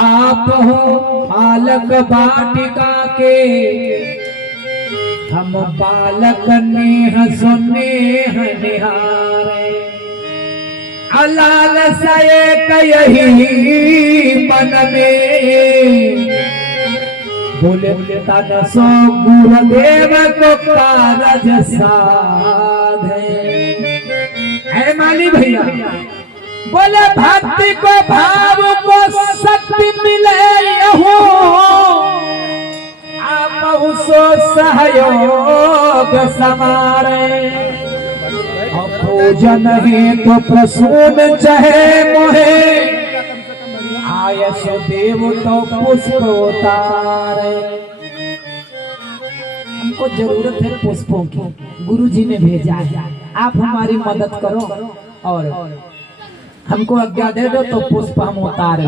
आप हो पालक वाटिका के, हम बालक नेह सुनेह निहारे। अलाल सये कयही मन में, बोले तन सो गुरुदेव को कारज साधे। है माली भैया, बोले भक्ति को भाव को शक्ति मिले यहो, आप सो सहयोग समारे। पूजन है तो प्रसून चहे मोहे, आयस देव तो पुष्प उतारे। हमको जरूरत है पुष्पों की, गुरु जी ने भेजा है, आप हमारी मदद करो और हमको आज्ञा दे दो तो पुष्प हम उतारे।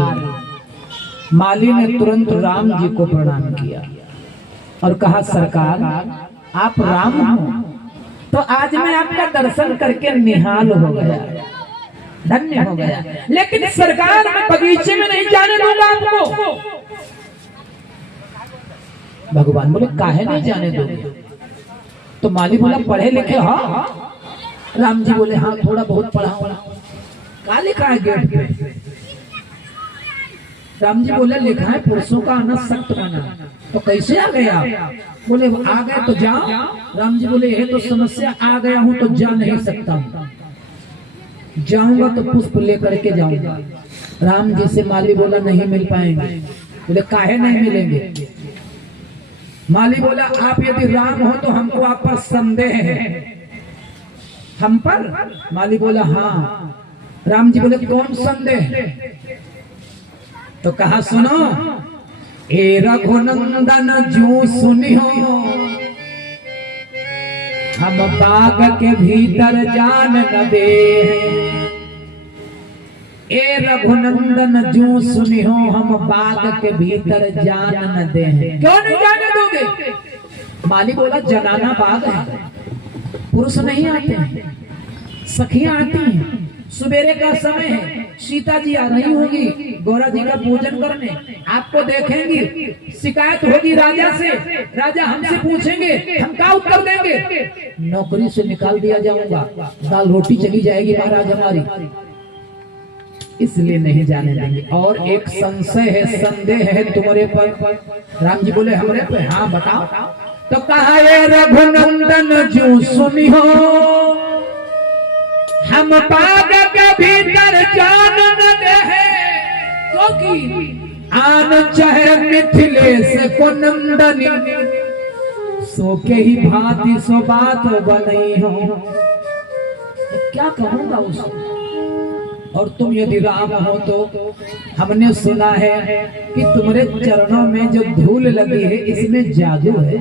माली ने तुरंत राम जी को प्रणाम किया और कहा सरकार आप राम हो तो आज मैं आपका दर्शन करके निहाल हो गया, धन्य हो गया, लेकिन सरकार मैं बगीचे में नहीं जाने दूंगा आपको। भगवान बोले काहे नहीं जाने दोगे? तो माली बोला पढ़े लिखे हो? राम जी बोले हाँ थोड़ा बहुत पढ़ा हुआ। क्या लिखा है गेट पे? राम जी बोले लिखा है पुरुषों का आना सख्त मना। तो कैसे आ गए आप? बोले आ गए तो जाओ। राम जी बोले यह तो समस्या, आ गया हूं तो जा नहीं सकता, जाऊंगा तो पुष्प लेकर के जाऊंगा। राम जी से माली बोला नहीं मिल पाएंगे। बोले काहे नहीं मिलेंगे? माली बोला आप यदि राम हो तो हमको आप पर संदेह है। हम पर? माली बोला हाँ। राम जी बोले कौन संदेह? तो कहा सुनो, ए रघुनंदन जू सुनियो, हम बाग के भीतर जान न दे। ए रघुनंदन जू सुनियो, हम बाग के भीतर जान न दे। क्यों नहीं जाने दोगे? माली बोला जनाना बाग है, पुरुष नहीं आते हैं, सखियां आती हैं। सुबेरे का समय है, सीता जी आ रही होगी गौरा जी का पूजन करने, आपको देखेंगी, शिकायत होगी राजा से, राजा हमसे पूछेंगे, हम क्या उत्तर देंगे? नौकरी से निकाल दिया जाऊंगा, दाल रोटी चली जाएगी महाराज हमारी, इसलिए नहीं जाने देंगे। और एक संशय है, संदेह है तुम्हारे पर। राम जी बोले हमरे पे? हाँ बताओ। तो कहा ये रघुनंदन जो सुनियो, हम बाग के भीतर जान न दे, क्योंकि आन चाहे मिथिलेश को नंदनी, सो के ही भांति सो बात बनी हो। क्या कहूंगा उसको? और तुम यदि राम हो तो हमने सुना है कि तुम्हारे चरणों में जो धूल लगी है इसमें जादू है,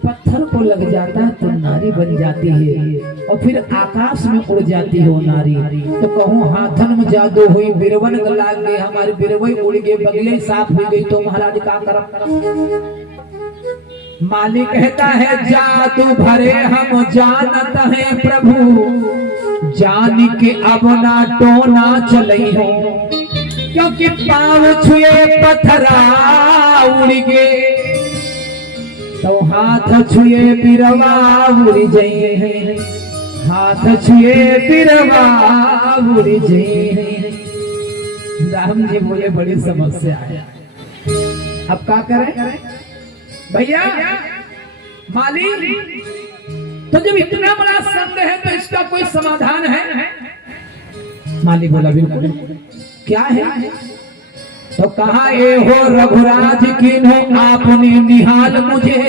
पत्थर को लग जाता है तो नारी बन जाती है और फिर आकाश में उड़ जाती है वो नारी। तो कहूँ हाथन में जादू हुई, बिरवन लाग गए, हमारी बिरवई उड़ गई, बगले साफ हो गई, तो महाराज का करम। माली कहता है जादू भरे हम जानत है प्रभु, जान के अब ना टोना चलई हो, क्योंकि पाँव छुए पत्थरा उड़ गए, तो हाथ छुए बिरवा उड़ जाए, हाथ छुए बिरवा उड़ जाए। राम जी बोले बड़ी समस्या है, अब क्या करें भैया? माली तो जब इतना बड़ा संदेह है तो इसका कोई समाधान है? माली बोला बिल्कुल। क्या है? तो कहा ये हो रघुराज कीन्हो आपने निहाल मुझे,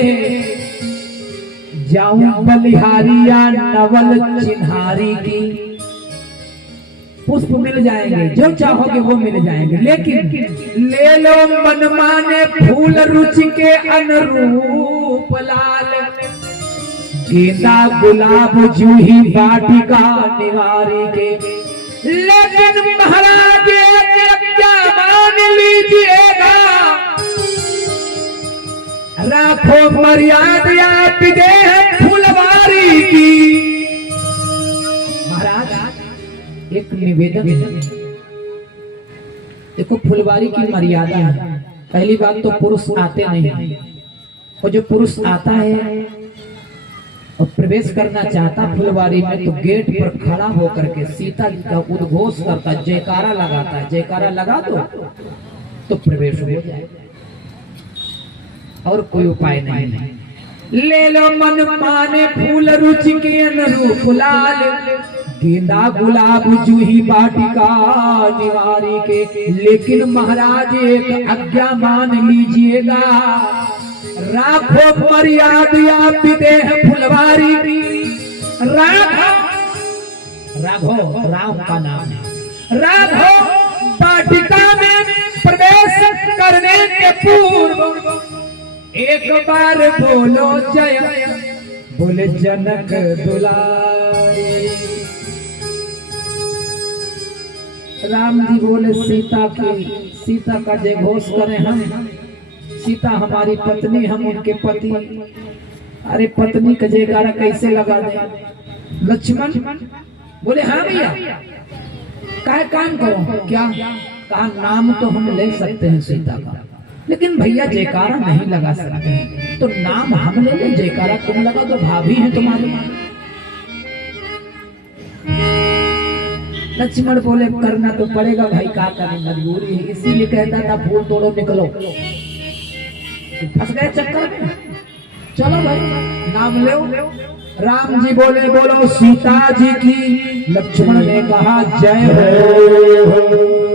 जाऊं बलिहारिया नवल चिन्हारी की। पुष्प मिल जाएंगे, जो चाहोगे वो मिल जाएंगे, लेकिन ले लो मनमाने फूल रुचि के अनुरूप लाल, गेंदा गुलाब जूही वाटिका निवारी के। लेकिन महाराज क्या मान लीजिएगा, राखो मर्यादा पिदे फुलवारी की। महाराज एक निवेदन है, देखो फुलवारी की मर्यादा है। पहली बात तो पुरुष आते नहीं, और जो पुरुष आता है और प्रवेश करना चाहता फुलवारी में तो गेट पर खड़ा होकर के सीता जी का उद्घोष करता, जयकारा लगाता है, जयकारा लगा दो तो प्रवेश हो जाए, और कोई उपाय नहीं है। ले लो मन माने फूल रुचि के अनुरूप लाल, गेंदा गुलाब जूही वाटिका निवारी के, लेकिन महाराज एक आज्ञा मान लीजिएगा, राखो मर्यादा विदेह फुलवारी, राघो राम का नाम है, राघो वाटिका में प्रवेश करने के पूर्व एक बार बोलो जय, बोले जनक दुलारी। राम जी बोले सीता का जय घोष करें हम, सीता हमारी पत्नी, हम उनके पति। अरे पत्नी का जयकारा कैसे लगा दे? लक्ष्मण बोले हाँ भैया, काय काम करो? क्या कहा? नाम तो हम ले सकते हैं सीता का, लेकिन भैया जयकारा नहीं लगा सकते, तो नाम हम ले लें, जयकारा तुम लगा दो, भाभी है तुम्हारी। लक्ष्मण बोले करना तो पड़ेगा भाई, क्या करें, मजबूरी है, इसीलिए कहता था फूल तोड़ो निकलो। फंस गए चक्कर में, चलो भाई नाम लो। राम जी बोले बोलो सीता जी की, लक्ष्मण ने कहा जय हो।